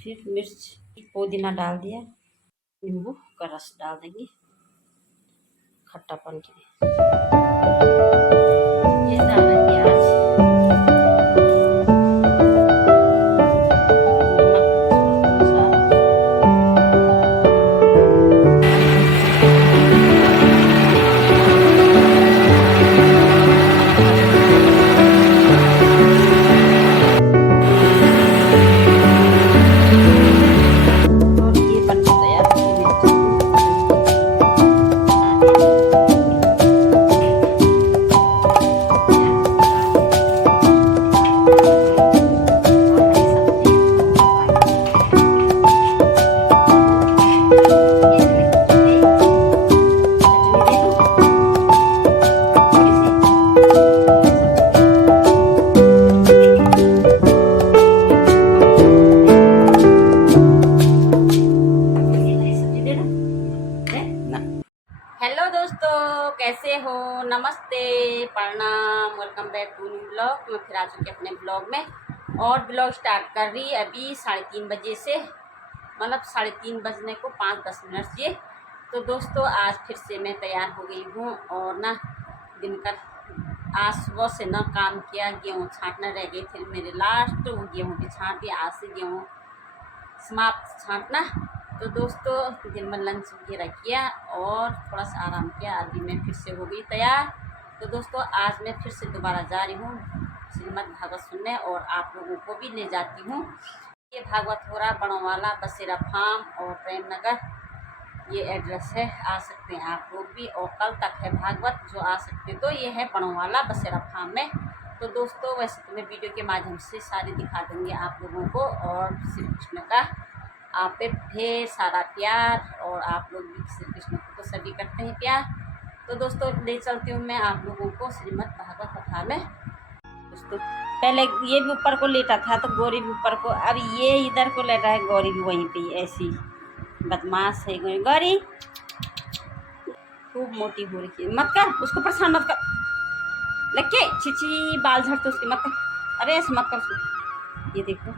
फिर मिर्च पुदीना डाल दिया, नींबू का रस डाल देंगे खट्टापन के लिए। ये डाल दें प्याज, कैसे हो, नमस्ते, प्रणाम, welcome back to new blog. मैं फिर आ चुकी अपने ब्लॉग में और ब्लॉग स्टार्ट कर रही अभी 3:30 बजे से, मतलब 3:30 बजने को 5-10 मिनट से। तो दोस्तों आज फिर से मैं तैयार हो गई हूँ और ना दिनकर आज सुबह से ना काम किया, गेहूँ छाँटना रह गए थे मेरे लास्ट, वो गेहूँ भी छाँट दिया, आज से गेहूँ समाप्त छाँटना। तो दोस्तों दिन में लंच वगैरह किया और थोड़ा सा आराम किया, अभी मैं फिर से हो गई तैयार। तो दोस्तों आज मैं फिर से दोबारा जा रही हूँ श्रीमद् भागवत सुनने और आप लोगों को भी ले जाती हूँ। ये भागवत हो रहा बड़ोवाला बसेरा फार्म और प्रेम नगर, ये एड्रेस है, आ सकते हैं आप लोग भी। और कल तक है भागवत, जो आ सकते तो ये है बड़ोवाला बसेरा फार्म में। तो दोस्तों वैसे तो मैं वीडियो के माध्यम से सारी दिखा दूँगी आप लोगों को, और श्री कृष्ण का आप पे ढेर सारा प्यार, और आप लोग भी श्री कृष्ण को तो सभी करते हैं प्यार। तो दोस्तों ले चलती हूँ मैं आप लोगों को श्रीमद् भागवत कथा में। दोस्तों पहले ये भी ऊपर को लेटा था तो गौरी भी ऊपर को, अब ये इधर को लेटा है, गौरी भी वहीं पे ऐसी बदमाश है गौरी, खूब मोटी हो रही है। मत कर उसको, परेशान मत कर, लगे छिची बाल झड़ते उसके, मत कर, अरे ऐसे मत कर उसको। ये देखो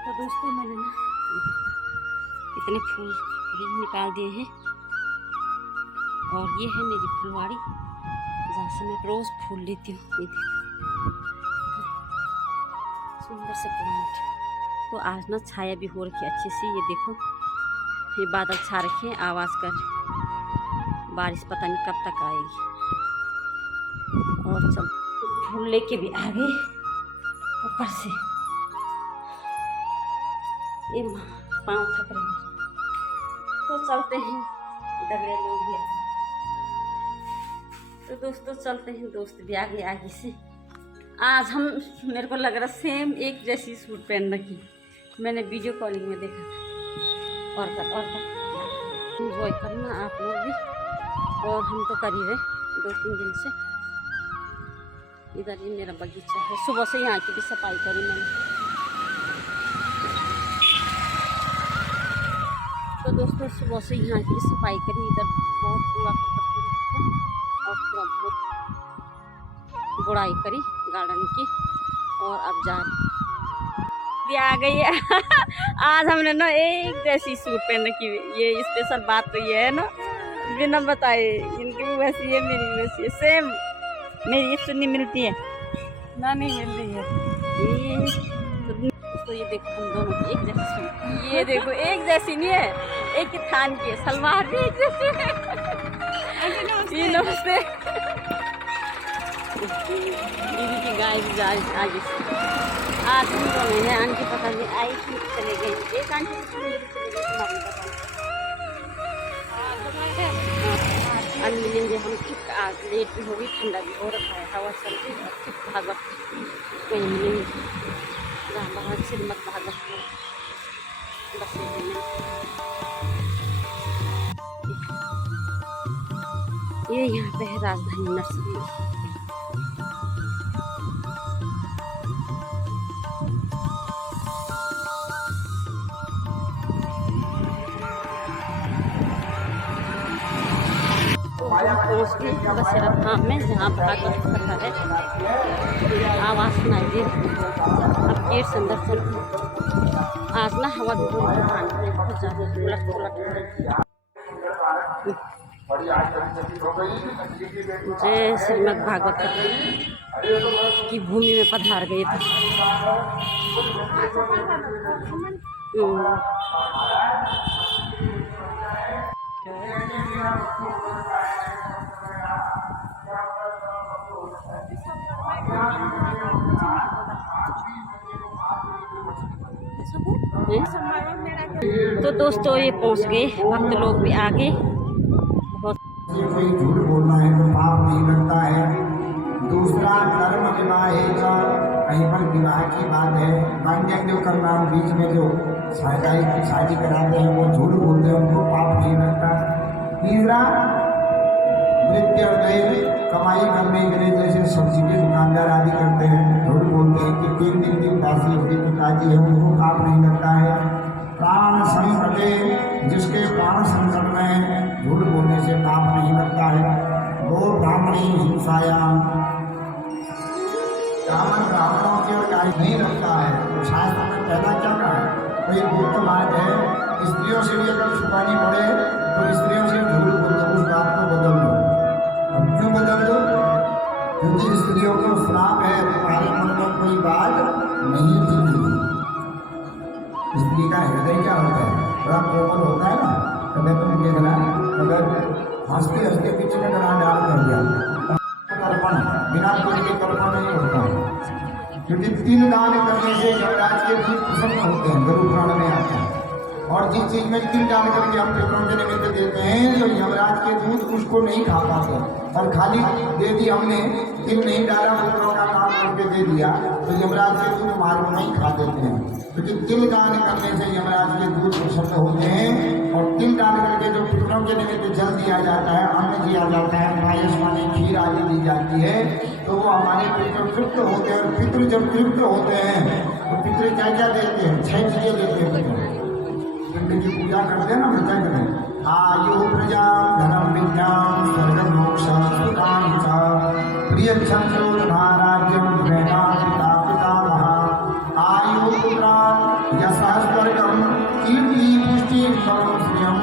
तो दोस्तों मैंने ना इतने फूल भी निकाल दिए हैं, और ये है मेरी फुलवाड़ी जहाँ से मैं रोज़ फूल लेती हूँ। ये देखो सुंदर से प्लांट। तो आज ना छाया भी हो रखी है अच्छी सी, ये देखो ये बादल छा रखे हैं, आवाज़ कर बारिश पता नहीं कब तक आएगी। और सब फूल लेके भी आ गए ऊपर से, ये पाँव थक रहे हैं। तो चलते हैं, दगड़े लोग भी आए। तो दोस्तों चलते हैं, दोस्त भी आ गए आगे से। आज हम, मेरे को लग रहा सेम एक जैसी सूट पहन रखी, मैंने वीडियो कॉलिंग में देखा था। और इंजॉय करना आप लोग भी, और हम तो कर ही रहे 2-3 दिन से। इधर ही मेरा बगीचा है, सुबह से यहाँ की भी सफाई करी मैंने। तो दोस्तों सुबह से यहाँ की सफाई करी, इधर बहुत कूड़ा करकट और थोड़ा बहुत गुड़ाई करी गार्डन की, और अब जा भी आ गई है। आज हमने ना एक जैसी सूट पहन रखी है। ये स्पेशल बात तो ये है ना, बिना बताए इनकी भी वैसी है, मेरी भी वैसी है, सेम। मेरी एक चुन्नी मिलती है ना, नहीं मिल रही है। तो ये देखो हम दोनों की एक जैसी सूट, ये देखो एक जैसी नहीं है, एक ही थान की है, सलवार भी एक जैसी है। ये नमस्ते। दीदी की गाय भी आगे से आज हम दोनों हैं। आंटी पता नहीं आई थी, चले गई। एक आंटी चले गई, तुम्हारी पता नहीं। आज मिलेंगे हम ठीक। आज लेट भी हो गई, ठंडा भी हो रखा है, हवा चल रही है। ठीक भागवत कहीं मिलेंगे, जहाँ बाहर श्रीमद भागवत में बस ये यहाँ पे है राजधानी नर्सरी। बसेरा धाम में जहाँ भागवत कथा है, आवाज़ सुनाई दे रही है। अब गेट से अंदर चल। आज ना हवा भी बहुत ज़्यादा उलट जय श्रीमद भागवत कथा की भूमि में पधार गए थे। तो दोस्तों ये पहुंच गए, भक्त लोग भी आ गए। कोई झूठ बोलना है तो पाप नहीं लगता है। दूसरा कर्म विवाह का, कहीं पर विवाह की बात है, मान्य जो करना बीच में जो शादी कराते हैं वो झूठ बोलते हैं, उनको पाप नहीं लगता। तीसरा नृत्य कमाई करने के लिए जैसे सब्जी के दुकानदार आदि करते हैं, झूठ बोलते हैं कि 3 दिन की दासी उसके पिताजी है, उनको पाप नहीं लगता है। प्राण संकटे, जिसके प्राण संकट में झूठ बोलने से पाप नहीं लगता है। वो ब्राह्मणी हिंसायाम, ब्राह्मणों के गाय नहीं लगता है। तो शास्त्र में पहला क्या कहा है, कोई गुप्त मार्ग है, स्त्रियों से भी अगर छुपानी पड़े तो स्त्रियों से झूठ बोल दो, उस बात को बदल दो। अब क्यों बदल दो? क्योंकि स्त्रियों को श्राप है, तुम्हारे मन में कोई बात नहीं थी। स्त्री का हृदय क्या होता है, बड़ा कोमल होता है ना। कभी तुम देखना, अगर हंसते हंसते पीछे में डरा डाल कर दिया, तर्पण बिना कोई के तर्पण नहीं होता, क्योंकि 3 दान करने से यमराज के दूत प्रसन्न होते हैं, गरुड़ पुराण में आता है। और जिस चीज में 3 दान करके हम पितरों के निमित्त देते हैं, तो यमराज के दूत उसको नहीं खा पाते। और खाली दे दी हमने, तिल नहीं डाला, पितरों का काम करके दे दिया, तो यमराज के दूत मार्ग में ही खा देते हैं। क्योंकि तिल दान करने से यमराज के दूत प्रसन्न होते हैं। और तिल दान करके जो पितरों के निमित्त जल दिया जाता है, अन्न दिया जाता है, पायस माने खीर आदि दी जाती है, तो वो हमारे पितृ तृप्त होते हैं। और पितृ जब तृप्त होते हैं तो पितृ क्या क्या देते हैं, 6 चीजें देते हैं। पितृ की पूजा करते हैं ना, मृतक में आयु प्रजा धनम विद्याम स्वर्ग मोक्ष सुखाम च प्रिय चंद्रोधना राज्यम प्रेरणा पिता पितामह आयु पुत्रा यशः स्वर्गम कीर्ति पुष्टि श्रियम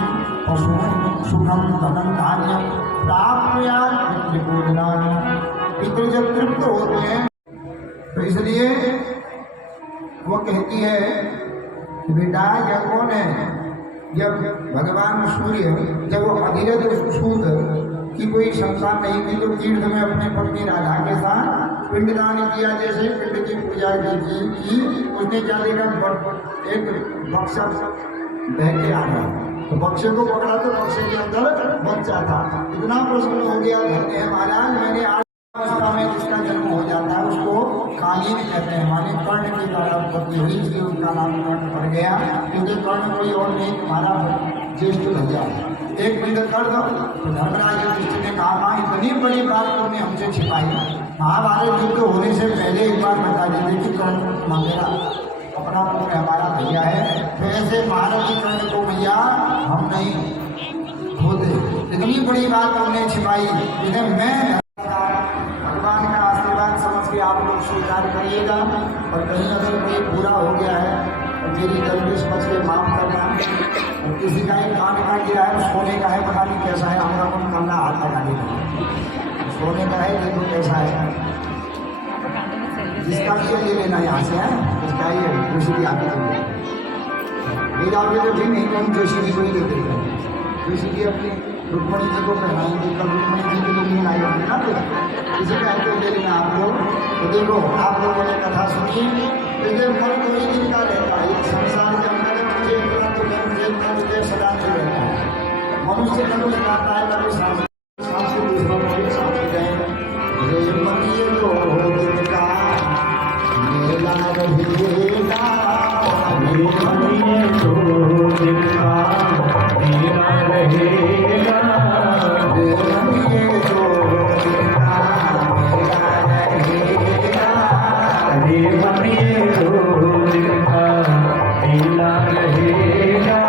पशु सुखम धनम धान्यम प्राप्नुयात् पितृपूजनम। पितृ जब तृप्त होते हैं तो इसलिए वो कहती है कि बेटा यह कौन है। जब भगवान सूर्य जब वो अधिरथ सूद की कोई संतान नहीं थी, तो तीर्थ में अपनी पत्नी राधा के साथ पिंडदान किया। जैसे पिंड की पूजा की उसने क्या देखा, एक बक्सा बह के आ गया, तो बक्से को पकड़ा तो बक्से के अंदर बच्चा था। इतना प्रसन्न हो गया, कहते हैं महाराज मैंने अवस्था में जिसका जन्म हो जाता है उसको कालीन कहते हैं, माने कर्ण की द्वारा उत्पत्ति हुई, इसलिए उसका नाम कर्ण पड़ गया। क्योंकि कर्ण कोई और नहीं, तुम्हारा ज्येष्ठ भैया। एक पिंड कर दो। तो धर्मराज युधिष्ठिर ने कहा, माँ इतनी बड़ी बात तुमने हमसे छिपाई, महाभारत युद्ध होने से पहले एक बार बता देते कि कर्ण मेरा अपना पुत्र हमारा भैया है। तो ऐसे महाराज जी कर्ण को भैया हम नहीं होते, इतनी बड़ी बात हमने छिपाई, इन्हें मैं भगवान का आशीर्वाद समझ के आप लोग स्वीकार करिएगा। और कहीं अगर कोई बुरा हो गया है तो मेरी गलती समझ के माफ करना। और किसी का एक खाने का गिरा है, सोने का है, पता नहीं कैसा है, हमारा मन करना हाथ लगाने का। सोने का है, देखो कैसा है, जिसका भी ये लेना यहाँ से है, इसका ही है, दूसरी भी आगे ले जाओगे तो ठीक नहीं, कहीं जोशी जी को ही लेते हैं। जोशी जी अपनी रुक्मणी जी को पहनाएंगे, कल रुक्मणी जी के लिए नहीं आए होंगे ना, तो किसी का है ले लेना आप लोग। तो देखो आप लोगों ने कथा सुनी, लेकिन मन तो ही दिन का रहता है, संसार के अंदर मुझे मुझे सदा नहीं रहता है। मनुष्य कभी जाता है, कभी सांस के दूसरों को भी सांस गए रे मनिए तो जिनका मेला रहेगा, रे मनिए तो जिनका मेला रहेगा, रे मनिए तो जिनका मेला रहेगा, रे मनिए तो जिनका मेला रहेगा।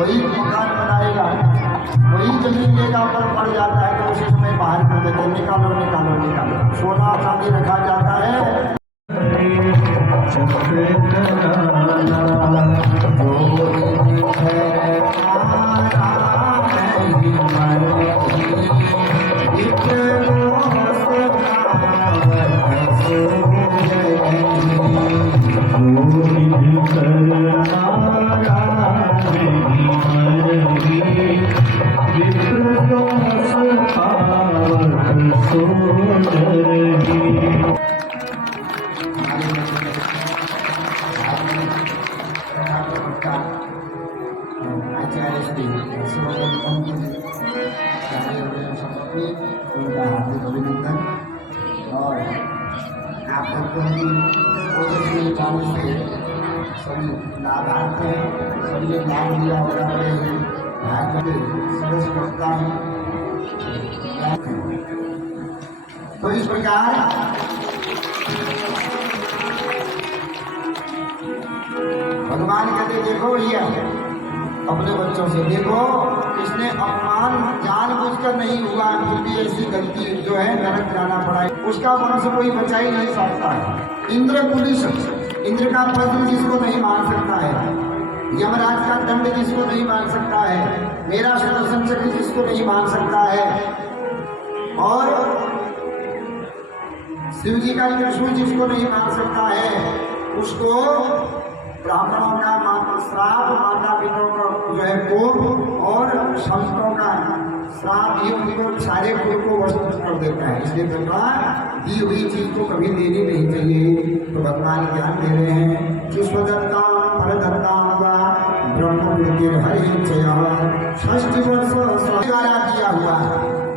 वही मकान बनाएगा, वही जमीन लेगा, पर पड़ जाता है तो उसी समय बाहर कर देते, निकालो निकालो निकालो। सोना चांदी रखा जाता है, अभिनंदन। और आप लोगों की चालू से सभी लाभार्थी हैं, सभी लाभ लिया होगा, बड़े भाग्य सरस करता है। तो इस प्रकार भगवान कहते देखो भैया अपने बच्चों से, देखो इसने अपमान जानबूझकर नहीं हुआ, फिर भी ऐसी गलती जो है नरक जाना पड़ा, उसका वंश कोई बचा ही नहीं सकता है। इंद्र पुलिस, इंद्र का पद जिसको नहीं मान सकता है, यमराज का दंड जिसको नहीं मान सकता है, मेरा सुदर्शन चक्र जिसको नहीं मान सकता है, और शिव जी का त्रिशूल जिसको नहीं मान सकता है, उसको ब्राह्मणों का श्राप, माता पिता का जो है कोप और संतों का श्राप, ये उनको सारे कुल को वसूल कर देता है। इसलिए भगवान दी हुई चीज को कभी देनी नहीं चाहिए। तो भगवान ज्ञान दे रहे हैं, विश्वदत्ता परदत्ता हुआ ब्रह्म षष्ठी वर्ष द्वारा किया हुआ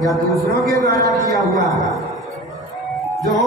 या दूसरों के द्वारा किया हुआ जो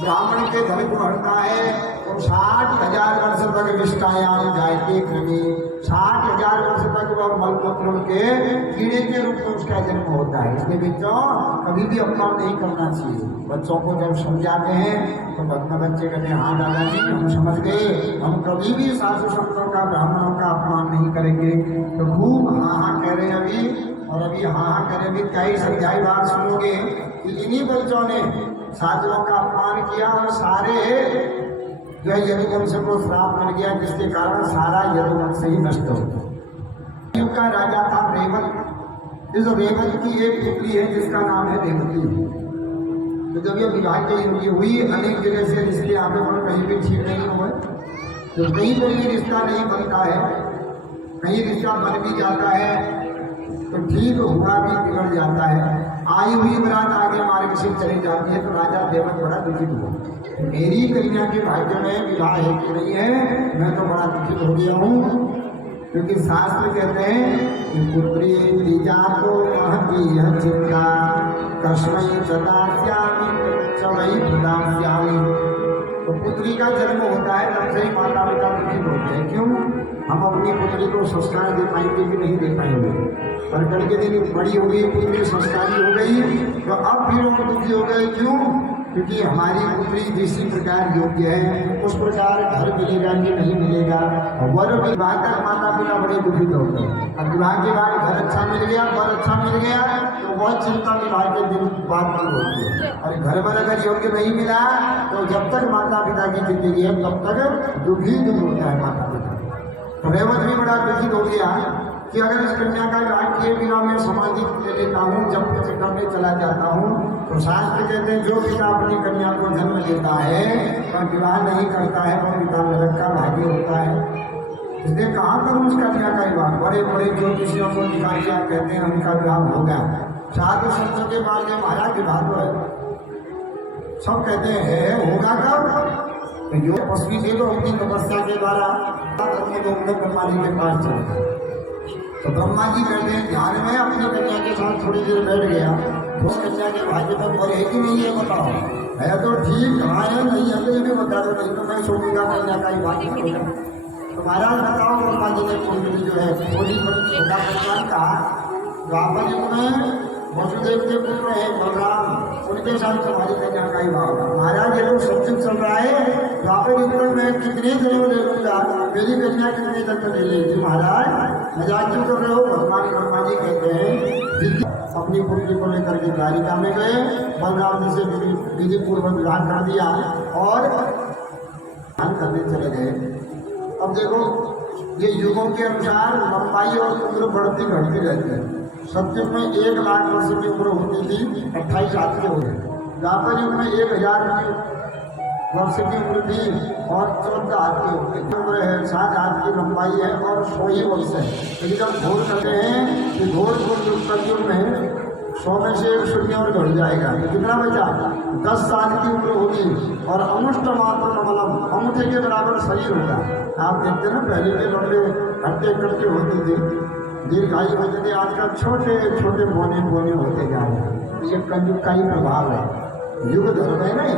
ब्राह्मण के धन को हटता है, तो 60,000 वर्ष तक विष्टायाम जायते क्रमी, 60,000 वर्ष तक वह मलमूत्र के कीड़े के रूप में उसका जन्म होता है। इसलिए बच्चों कभी भी अपमान नहीं करना चाहिए। बच्चों को जब समझाते हैं तो बच्चे कहते हैं हाँ दादाजी हम समझ गए, हम कभी भी सासू संतों का ब्राह्मणों का अपमान नहीं करेंगे। तो खूब हाँ हाँ कह रहे हैं अभी, और अभी हाँ हाँ कह रहे अभी कई समझाई बात सुनोगे कि इन्हीं बच्चों ने साधुओं का अपमान किया और सारे जो है यदुवंश को श्राप मिल गया, जिसके कारण सारा यदुवंश ही नष्ट हो गया। युग का राजा था रेवत। इस रेवत की एक पुत्री है जिसका नाम है रेवती। तो जब ये विवाह की हुई, अनेक जगह से रिश्ते आगे बढ़, कहीं भी ठीक नहीं हुए, तो कहीं पर ये रिश्ता नहीं बनता है, कहीं रिश्ता बन भी जाता है तो ठीक हुआ भी बिगड़ जाता है। आई हुई बरात आगे मार्ग से चली जाती है, तो राजा देवक बड़ा दुखित हुआ, मेरी कन्या के भाग्य में विवाह है कि नहीं है, मैं तो बड़ा दुखित हो गया हूँ। क्योंकि शास्त्र कहते हैं कि पुत्री बीजा को महती यह चिंता कस्मई चदास्यामी चवई प्रदास्यामी। तो पुत्री का जन्म होता है तब से ही माता पिता दुखित होते हैं। क्यों? हम अपनी पुत्री को संस्कार दे पाएंगे कि नहीं दे पाएंगे। पर कल के दिन बड़ी हो गई पुत्री, संस्कारी हो गई, तो अब फिर वो दुखी हो गए। क्यों? क्योंकि हमारी पुत्री जिस प्रकार योग्य है उस प्रकार घर मिलेगा कि नहीं मिलेगा। वर विवाह तक माता पिता बड़े दुखित होते हैं। अब विवाह के बाद घर अच्छा मिल गया, वर अच्छा मिल गया, तो बहुत चिंता विवाह के दिन बाद की होती है। और घर पर अगर योग्य नहीं मिला तो जब तक माता पिता की जिंदगी है तब तक दुखी दुख होता है माता पिता। तो रेवत भी बड़ा दुखित हो गया कि अगर इस कन्या का विवाह किए बिना मैं समाधि ले लेता हूँ, जब करने चला जाता हूँ, तो शास्त्र कहते हैं जो पिता अपनी कन्या को जन्म देता है और विवाह नहीं करता है वो पिता नरक का भागी होता है। इसलिए कहाँ करूँ उस कन्या का विवाह? बड़े बड़े ज्योतिषियों को दिखा दिया, कहते हैं उनका विवाह हो गया। साधु संतों के बाद में महाराज विवाह तो है, सब कहते हैं होगा कब? जो तपस्वी थे तो अपनी तपस्या के द्वारा ब्रह्मा जी के पास चले। तो ब्रह्मा जी बैठे ध्यान में, अपनी कन्या के साथ थोड़ी देर बैठ गया। तो कन्या के भाग्य पर और है कि नहीं ये बताओ, है तो ठीक, कहाँ है नहीं है तो ये भी बता दो, नहीं तो मैं छोड़ूंगा कन्या का ही भाग्य करूँगा। तो महाराज बताओ, ब्रह्मा जी ने कुंडली जो है थोड़ी छोटा कन्या का द्वापर युग में वसुदेव के पुत्र है बलराम, उनके साथ तुम्हारी कन्या का ही भाव होगा। महाराज ये तो सत्संग चल रहा है, द्वापर युग में मैं कितने जन्म ले लूंगा, मेरी कन्या कितने जन्म ले लेगी। महाराज मजाक क्यों कर रहे हो? भगवान ब्रह्मा जी कहते हैं अपनी पुत्री को लेकर के द्वारिका में गए, बलराम जी से विधि पूर्वक विवाह कर दिया और ध्यान करने चले गए। अब देखो ये युगों के अनुसार लंबाई और उम्र बढ़ती घटती रहती है। सत्युग में 1 लाख वर्ष की उम्र होती थी, 28 हाथ के हो गए। द्वापर युग में 1000 वर्ष की उम्र थी और 14 हाथ की हो गई उम्र है। 7 हाथ की लंबाई है और 100 ही वर्ष है। लेकिन जब घोर करते हैं कि घोर कलयुग में 100 में से 1 शून्य और घट जाएगा, कितना बचा? 10 साल की उम्र होगी और अनुष्ट मात्र मतलब अंगूठे के बराबर शरीर होगा। आप देखते हैं ना, पहले के लंबे हट्टे कट्टे होते थे, दीर्घायु होते थे, आजकल छोटे छोटे बोने बोने होते जा रहे हैं। ये कलयुग का ही प्रभाव है, युग धर्म है नहीं,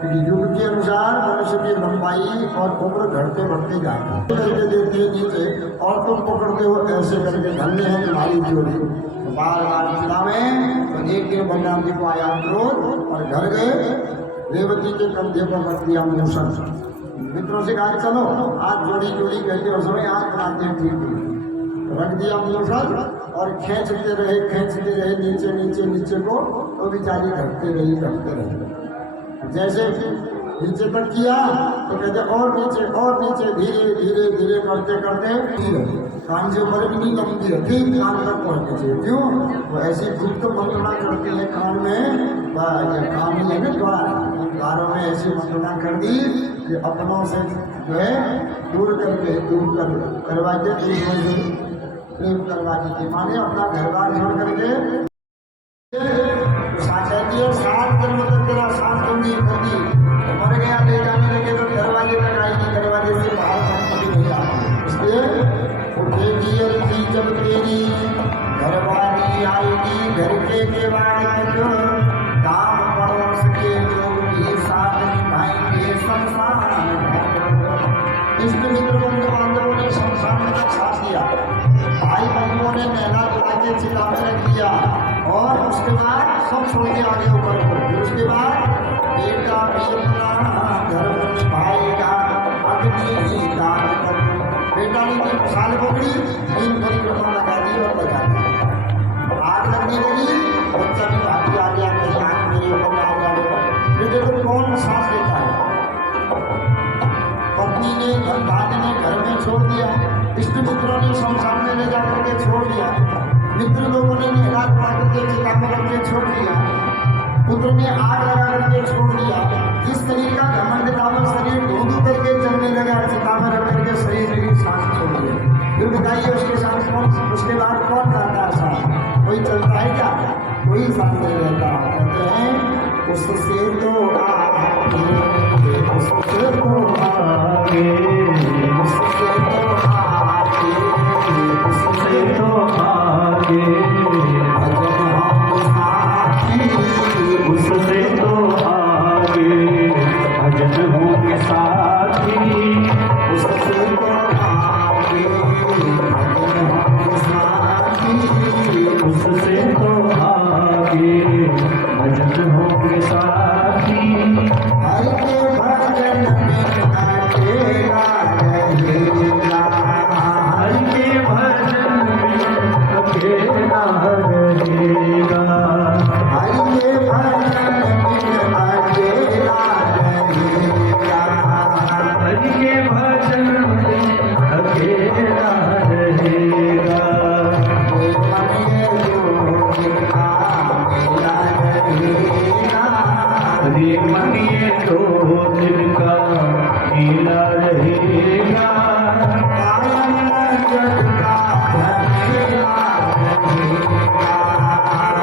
क्योंकि युग के अनुसार मनुष्य की लंबाई और उम्र घटते बढ़ते जाती है। करके देते हैं नीचे और तुम पकड़ते हो ऐसे करके, धन्य है तुम्हारी जोड़ी। बार बार चिल्लावे तो एक दिन बलराम जी को आया क्रोध और घर गए, रेवती के कंधे पर रख दिया मूषण। मित्रों से कहा चलो आज जोड़ी जोड़ी कहते और समय आज बनाते हैं, ठीक रख दिया मूषण और खींचते रहे नीचे नीचे नीचे को, तो बेचारी घटते रही। जैसे नीचे तक किया तो कहते और नीचे धीरे धीरे धीरे करते करते कान से ऊपर भी नहीं कमती है, ठीक कान तक पहुँचनी चाहिए। क्यों? वो ऐसी गुप्त मंत्रणा करती है कान में, कान में है ना द्वारों में ऐसी मंत्रणा कर दी कि अपनों से जो है दूर करवा के प्रेम करवा दी। माने अपना घर बार छोड़ करके सात जन्म तक तेरा साथ दूंगी होगी, मर गया ले जाने लगे तो दरवाजे तक आएगी, दरवाजे से बाहर संपत्ति नहीं आती। इसलिए उठेगी अर्थी जब तेरी घरवाली आएगी, घर के केवाड़ तक काम पड़ोस के लोग भी साथ निभाएंगे संसार। इष्ट मित्र बंधु बांधवों ने संसार में साथ दिया, भाई बंधुओं ने नैना बुला के चिता में रख दिया और उसके बाद सब छोड़ के आगे ऊपर को। उसके बाद बेटा बेटा धर्म निभाएगा, अग्नि दान कर। बेटा ने तो साल पकड़ी, 3 परिक्रमा लगा दी और बजा दी। आग लगने लगी, बच्चा भी भागी आ गया, कहीं आग मेरे ऊपर आ जाएगा। फिर देखो कौन सांस लेता है। पत्नी ने भाई ने घर में छोड़ दिया, इष्ट मित्रों ने शमशान में ले जाकर के छोड़ दिया, मित्र लोगों ने निहला उड़ा करके चिता में रख के छोड़ दिया, पुत्र ने आग लगा करके छोड़ दिया। जिस शरीर का घमंड था वो शरीर धो करके चलने लगा, चिता में रख करके शरीर की सांस छोड़ दिया। फिर बताइए उसके साथ कौन, उसके बाद कौन करता है सांस? कोई चलता है क्या? कोई सांस नहीं रहता। कहते हैं उससे तो आगे, उससे तो आगे, उससे तो आगे, उससे तो आगे, उससे तो आगे भजन होंगे साथी, उससे तो आगे उससे तो आगे भजन होंगे साथी हरि के भजन में अकेला रहेगा, हरि के भजन में अकेला रहेगा हरि के भजन में अकेला रहेगा। हरि के भजन में अकेला रहेगा ये मनिए जो जिनका मेला रहेगा, कायम न जग का भजेला रहेगा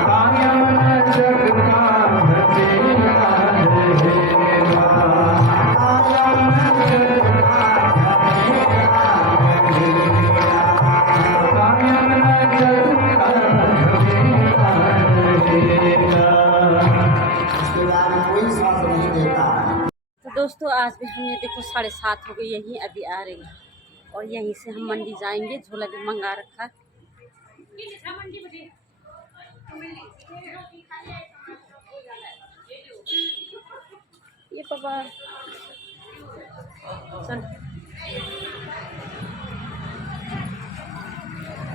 कायम न जग का भजेला रहेगा इसके बाद कोई साथ नहीं देता है। तो दोस्तों आज भी हमने देखो 7:30 हो गई, यहीं अभी आ रही है और यहीं से हम मंडी जाएंगे। झोला भी मंगा रखा है। ये पापा चल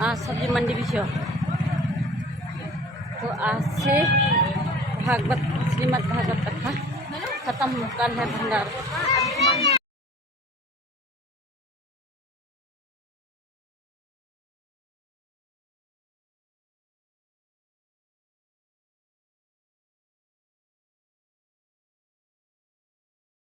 आज सब्जी मंडी भी छो। तो आज से भागवत श्रीमद् भागवत कथा खत्म, कल है भंडारा।